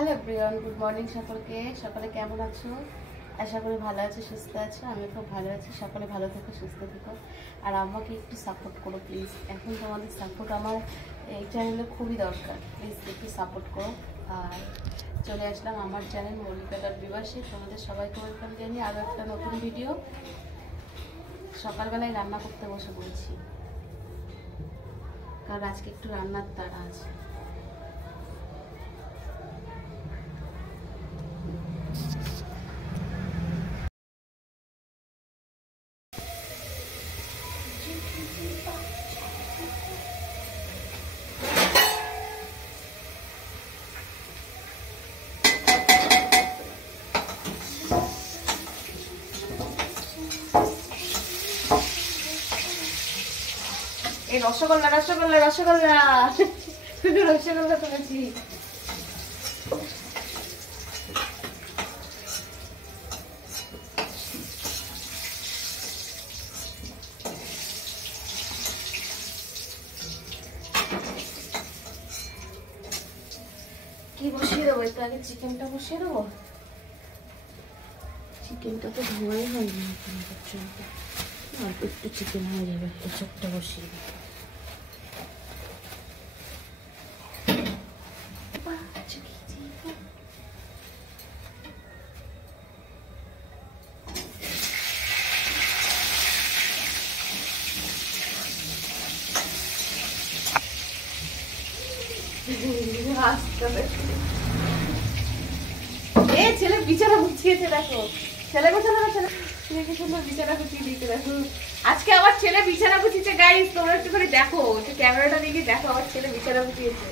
Hello everyone, good morning সকলকে। সকলে কেমন আছো? আশা করি ভালো আছো, সুস্থ আছো। আমি খুব ভালো আছি। সকলে ভালো থেকো, সুস্থ থেকো, আর আমাকে একটু সাপোর্ট করো প্লিজ। এখন তোমাদের সাপোর্ট আমার এই চ্যানেলে খুবই দরকার। প্লিজ একটু সাপোর্ট করো। আর চলে আসলাম আমার চ্যানেল মল্লিকা বিবাসী। তোমাদের সবাইকে ওয়েলকাম জানিয়ে আরও একটা নতুন ভিডিও। সকালবেলায় রান্না করতে বসে পড়েছি, কারণ আজকে একটু রান্নার তাড়া আছে। এই রসগোল্লা রসগোল্লা রসগোল্লা রসগোল্লা করেছি। কি বসিয়ে দেবো? একটু আগে চিকেনটা বসিয়ে দেবো। চিকেনটা তো ধোয়াই হয়নি এখনো পর্যন্ত। অল্প একটু চিকেন হয়ে যাবে, এসবটা বসিয়ে দেবো। ছেলে বিছানা গুছিয়েছে, দেখো ছেলে বিছানা ছেলেকে সুন্দর বিছানা গুছিয়ে দিতে দেখো। আজকে আমার ছেলে বিছানা গুছিয়েছে গাইস, তোমরা একটু করে দেখো, ক্যামেরাটা দিকে দেখো, আমার ছেলে বিছানা গুছিয়েছে।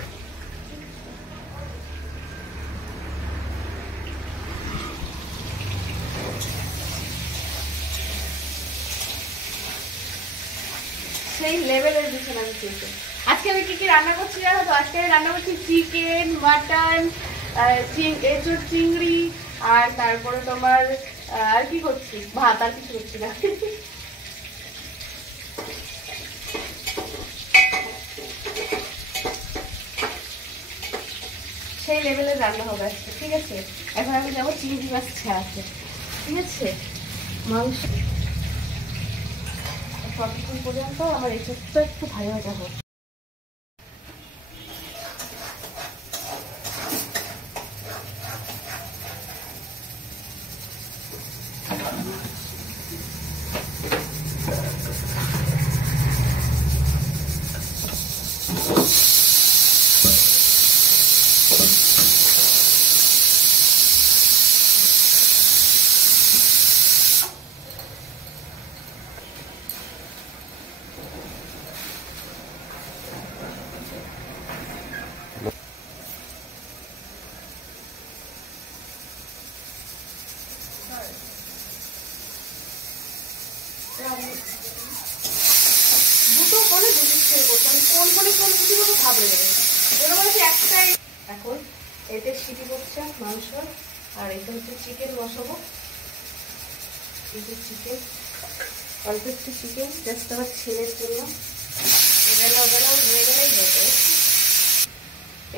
সেই লেভেলের বিছানা গুছিয়েছে। আজকে আমি কি কি রান্না করছি জানো তো? আজকে আমি রান্না করছি চিকেন, মাটন, এঁচোড় চিংড়ি, আর তারপরে তোমার আর কি করছি, ভাত। আর কিছু করছি না। সেই লেভেলের রান্না হবে আজকে, ঠিক আছে? এখন আমি যাবো চিংড়ি মাছ ছাড়াতে, ঠিক আছে? মাংস ততক্ষণ পর্যন্ত আমার এঁচোড়টা একটু ভালো ভাজা হোক। দুটো বলে দুটো ছেড়ে করতে, আমি কোন বলে কোন দুটি বলে ভাবলে এরকম হচ্ছে একটাই। এখন এতে সিটি করছে মাংস, আর এটা হচ্ছে চিকেন বসাবো। চিকেন অল্প একটু চিকেন জাস্ট আমার ছেলের জন্য। হয়ে গেলেই হবে।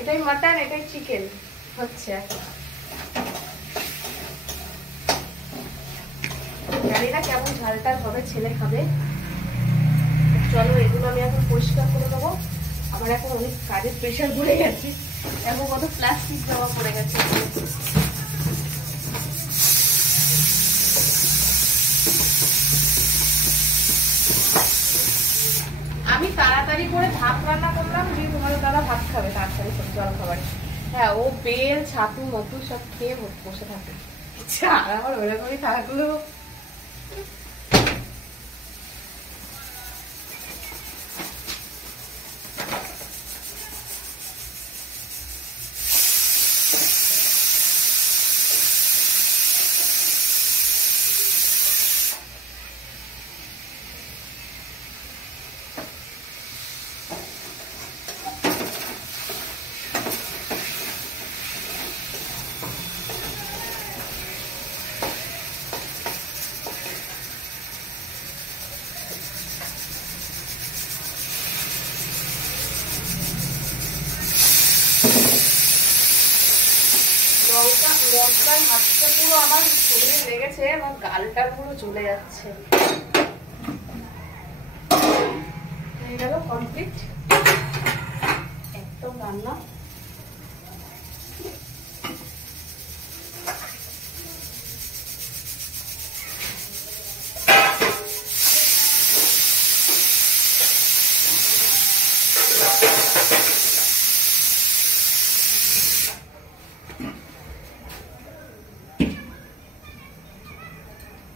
এটাই মাটন, এটাই চিকেন হচ্ছে এখন। জানি না কেমন ঝালটাল হবে, ছেলে খাবে। চলো এগুলো আমি এখন পরিষ্কার করে দেবো। আমার এখন অনেক কাজের প্রেশার পড়ে গেছে, এখন কত প্লাস্টিক জমা পড়ে গেছে। আমি তাড়াতাড়ি করে ভাত রান্না করলাম, যে তোমাদের দাদা ভাত খাবে তাড়াতাড়ি সব জল খাবার। হ্যাঁ, ও বেল ছাতু মতু সব খেয়ে বসে থাকে। আর আমার ওরকমই থাকলো। মশলার হাতটা পুরো আমার শরীরে লেগেছে, আমার গালটা পুরো চলে যাচ্ছে। হয়ে গেল কমপ্লিট একদম রান্না।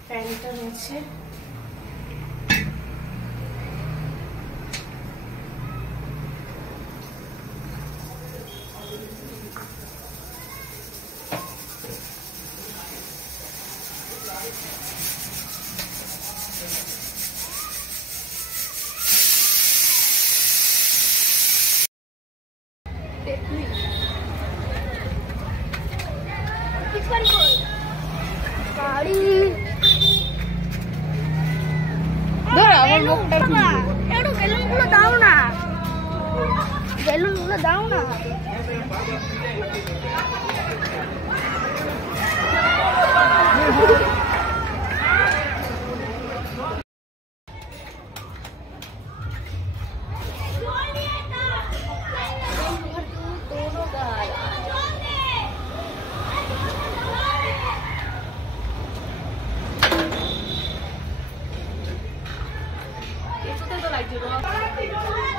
প্যানটা রয়েছে, বেলুনগুলো দাও না, বেলুনগুলো দাও না। এটাতে তো লাগছে।